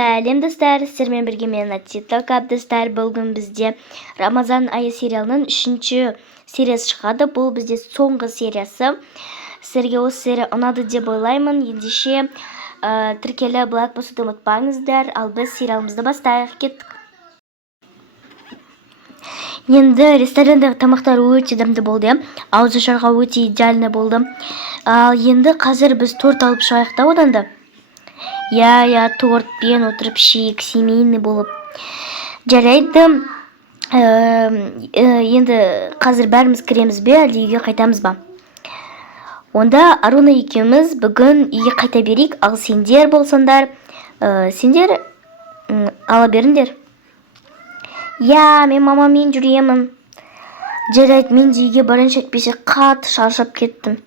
Сәлем достар, сіздермен бірге мен Атиталкап достар. Бүгін бізде Рамазан айы сериалының 3-ші сериясы шығады. Бұл бізде соңғы сериясы. Сіздерге осы серия ұнады деп ойлаймын. Ендеше тіркеліп лайк басуды ұмытпаңыздар. Ал біз сериалымызды бастайық. Кеттік. Енді ресторандағы тамақтар өте дәмді болды. Ауызашарға өте идеальны болды. Ал енді қазір біз торт алып шығайық та одан да. Я тортпен отырып шейік семейный болып. Жарайды. Енді қазір бәріміз кіреміз бе, әлде үйге қайтамыз ба? Онда Аруна екеуміз бүгін үйге қайта берейік, ал сендер болсаңдар, сендер ала беріңдер. Мен мамамен жүремін. Жарайды, мен де үйге барынша әйтпесе қатты шаршап кеттім.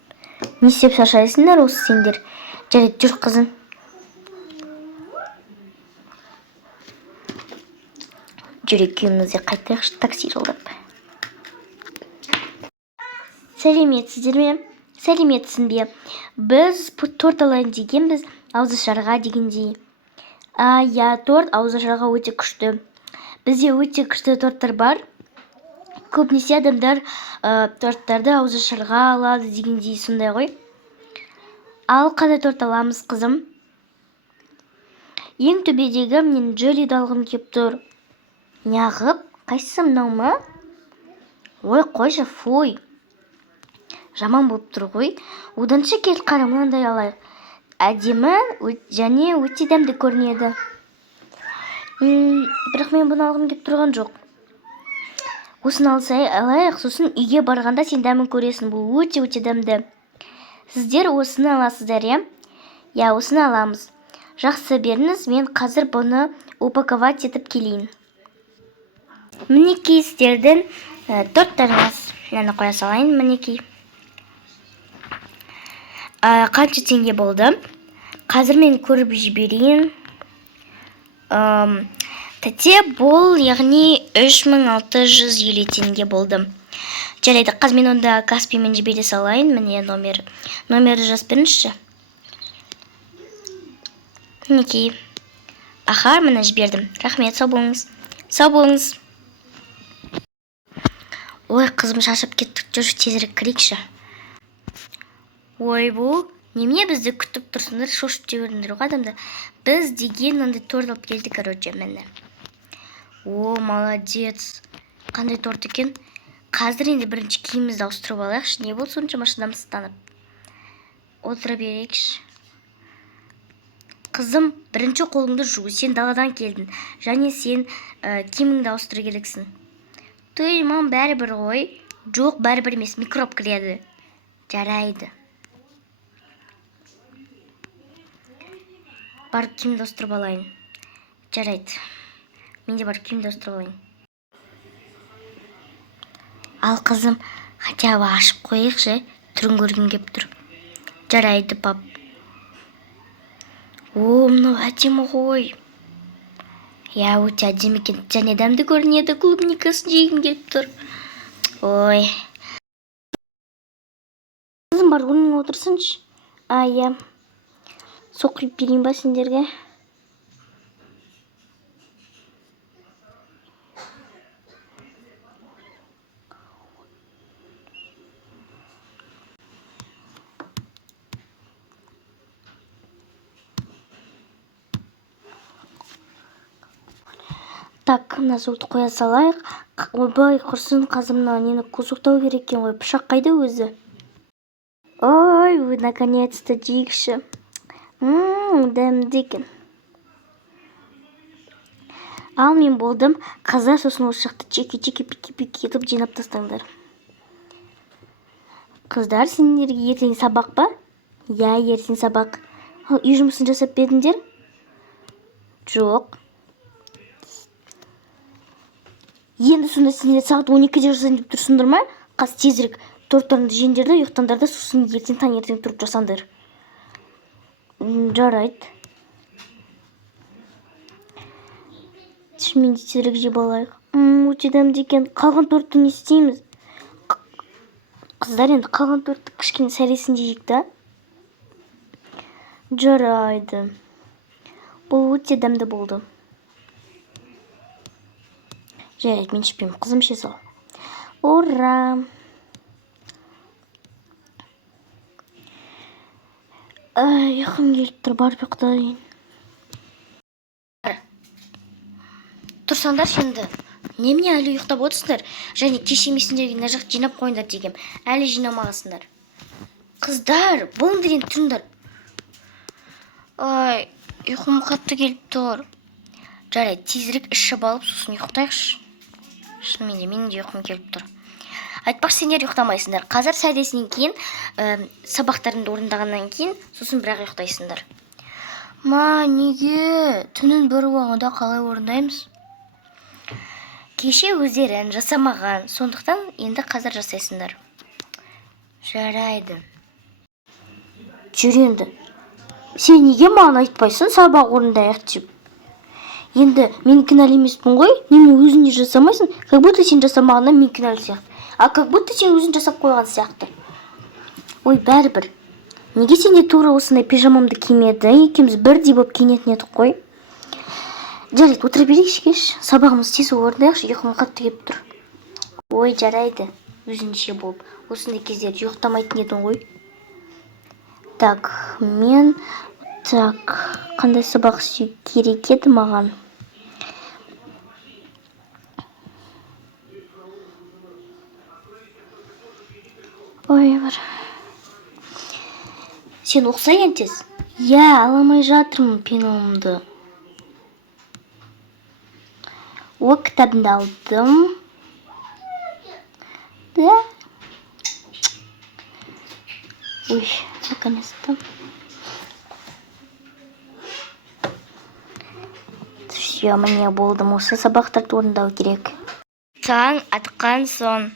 Не істеп шаршайсыңдар осы сендер? Жарайды, жүр қызым. Жүрекемізде қайтайық такси жолдап. Сәлеметсіздер ме? Сәлеметсің бе? Біз торт алайын дегенбіз, ауызашарға дегендей. Торт ауызашарға өте күшті. Бізде өте күшті торттар бар. Көбінесе адамдар торттарды ауызашарға алады дегендей, сондай ғой. Ал қандай торт аламыз, қызым? Ең төбедегі мен джеллиді алғым кеп тұр. Неғып? Қайсысы мынау ма? Ой, қойшы, фуй. Жаман болып тұр ғой. Оданша кел қара, мынандай алайық. Әдемі және өте дәмді көрінеді. Бірақ мен бұны алғым кеп тұрған жоқ. Осыны алайық, сосын үйге барғанда сен дәмін көресің. Бұл өте дәмді. Сіздер осыны аласыздар, я? Осыны аламыз. Жақсы беріңіз, мен қазір бұны упаковать етіп келейін. Мінекей сіздердің торттарыңыз. Мені қоя салайын, мінекей. Қанша теңге болды? Қазір мен көріп жіберейін. Тәте, бұл яғни 3650 теңге болды. Жарайды, қаз мен онда Каспимен жібере салайын. Міне номерді жазып беріңізші. Мінекей. Аха, мені жібердім. Рахмет, сау болыңыз. Сау болыңыз. Ой, қызым шашып кеттік, жүрші тезірек кірейікші. Ой, бұл неме бізді күтіп тұрсыңдар, шошып жібердіңдер ғой адамды. Біз деген ондай торт алып келдік, короче, мені. О, молодец. Қандай торт екен? Қазір енді бірінші киімімізді ауыстырып алайықшы. Не болды соншама шыдамсызданып? Отыра берейікші. Қызым, бірінші қолыңды жу, сен даладан келдің. Және сен киіміңді ауыстыру керексің. Той, мам, бәрібір ғой. Жоқ, бәрібір емес, микроб кіреді. Жарайды. Барып киімді ауыстырып алайын. Жарайды. Мен де барып киімді ауыстырып алайын. Ал қызым, хотя бы ашып қойықшы, түрін көргім кеп тұр. Жарайды, пап. О, мынау әдемі ғой. Өте әдемі екен, және дәмді көрінеді, клубникасын жегім келіп тұр. Ой. Қызым бар, оның отырсыншы. Соқиып берейін ба сендерге? Так, мына золды қоя салайық. Ойбай, құрсын, қазымна нені көзуқтау керек екен ғой. Пышақ қайда өзі? Ой, наконец-то жейікші. Дәмді екен. Ал мен болдым. Қазір сосын осы жақты чеки-пики етіп жинап тастаңдар. Қыздар, сендерге ертең сабақ ба? Ертең сабақ. Ал үй жұмысын жасап бердіңдер? Жоқ. Енді сонда сендер сағат 12-де жасайын деп тұрсыңдар ма? Қаз тезірек торттарыңды жеңдерді, ұйықтаңдарда, сосын таңертең тұрып жасаңдар. Жарайды. Мен де тезірек жеп алайық. Өте дәмді екен. Қалған тортты не істейміз? Қыздар, енді қалған тортты кішкене сәресінде жейік та. Жарайды. Бұл өте дәмді болды. Жарайды, мен ішпеймін, қызым іше сал. Ура! Ұйқым келіп тұр, барып ұйықтайын. Тұрсаңдар енді. Немене әлі ұйықтап отырсыңдар? Және кеш емесіндерге мына жақ жинап қойыңдар дегем. Әлі жинамағасыңдар. Қыздар, болыңдар енді тұрыңдар. Ой, ұйқым қатты келіп тұр. Жарайды, тезірек ішіп алып, сосын ұйықтайықшы. Шынымен де менің де ұйқым келіп тұр. Айтпақшы, сендер ұйықтамайсыңдар. Қазір сәдесінен кейін, сабақтарыңды орындағаннан кейін, сосын бірақ ұйықтайсыңдар. Неге? Түнін бір уақытта қалай орындаймыз? Кеше өздерін жасамаған, сондықтан енді қазір жасайсыңдар. Жарайды. Жүр енді. Сен неге маған айтпайсың, сабақ орындайық деп? Енді мен кінәлі емеспін ғой, неме өзің де жасамайсың, как будто сен жасамағаннан мен кінәлі сияқты. А как будто сен өзің жасап қойған сияқты. Ой, бәрібір. Неге сен де тура осындай пижамамды кимедің? Екеуміз бірдей болып киінетін едік қой. Жарайды, отыра берейікші кеш. Сабағымыз тез орындайықшы, ұйқым қатты келіп тұр. Ой, жарайды. Өзіңше болып. Осындай кездерде ұйықтамайтын едің ғой. Так, қандай сабақ істеу керек еді маған? Ой, бар. Сен оқысайын тез? Аламай жатырмын пеналымды. Кітабымды алдым. Да? Ой, наконец-то. Все, мне болды. Осы сабақтарды орындау керек. Таң атқан сон.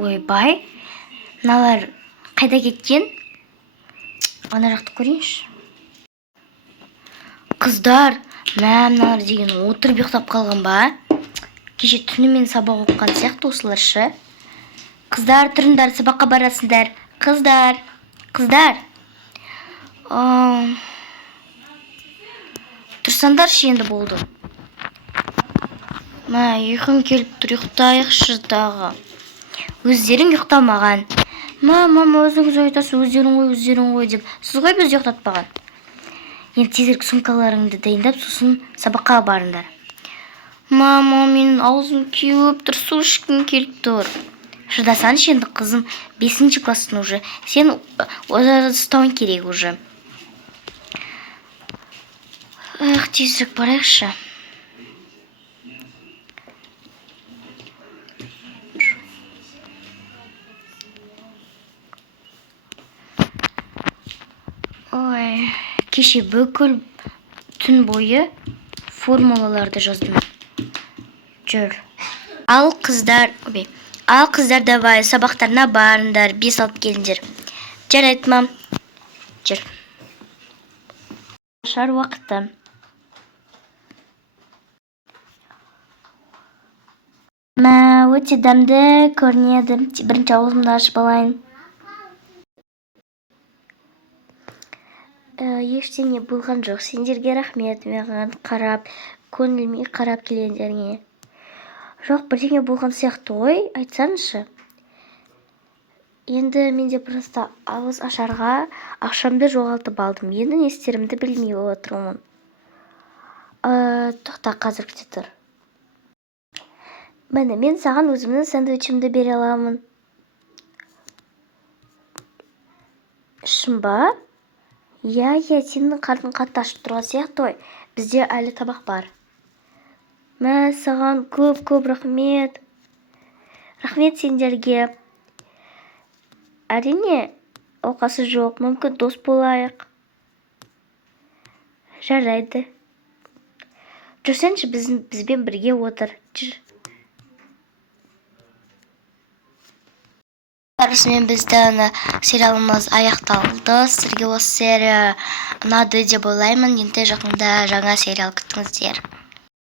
Ойбай, мыналар қайда кеткен? Ана жақты көрейінші. Қыздар, мыналар деген отырып ұйықтап қалған ба? Кеше түнімен сабақ оқыған сияқты осыларшы. Қыздар, тұрыңдар, сабаққа барасыңдар. Қыздар. Тұрсаңдаршы енді болды. Ұйқым келіп тұр, ұйықтайықшы дағы. Өздерің ұйықтамаған. Мама, өзіңіз айтасыз, өздерің ғой деп. Сіз ғой бізді ұйықтатпаған. Енді тезірек сумкаларыңды дайындап, сосын сабаққа барыңдар. Мама, менің аузым кеуіп тұр, су ішкім келіп тұр. Шыдасаңшы енді, қызым, 5-ші классын уже. Сен ұстауың керек уже. Тезірек барайықшы. Ой, кеше бүкіл түн бойы формулаларды жаздым. Жүр. Ал қыздар, давай, сабақтарына барыңдар, 5 алып келіңдер. Жарайды, мам. Жүр. Шар уақыты. Өте дәмді көрінеді. Бірінші аузымды ашып алайын. Ештеңе болған жоқ. Сендерге рахмет, маған қарап, көңіліме қарап келгендеріңе. Жоқ, бірдеңе болған сияқты ғой, айтсаңшы. Енді менде просто ауыз ашарға ақшамды жоғалтып алдым. Енді не істерімді білмей отырмын. Тоқта, қазір күте тұр. Мен саған өзімнің сэндвичімді бере аламын. Шын ба? Сенің қарның қатты ашып тұрған сияқты ғой. Бізде әлі табақ бар. Саған көп рахмет. Рахмет сендерге. Әрине, оқасы жоқ, мүмкін дос болайық. Жарайды. Жүрсенші, бізбен бірге отыр. Жүр. Расымен біздің сериалымыз аяқталды. Сіздерге осы серия ұнады деп ойлаймын. Енді жақында жаңа сериал күтіңіздер.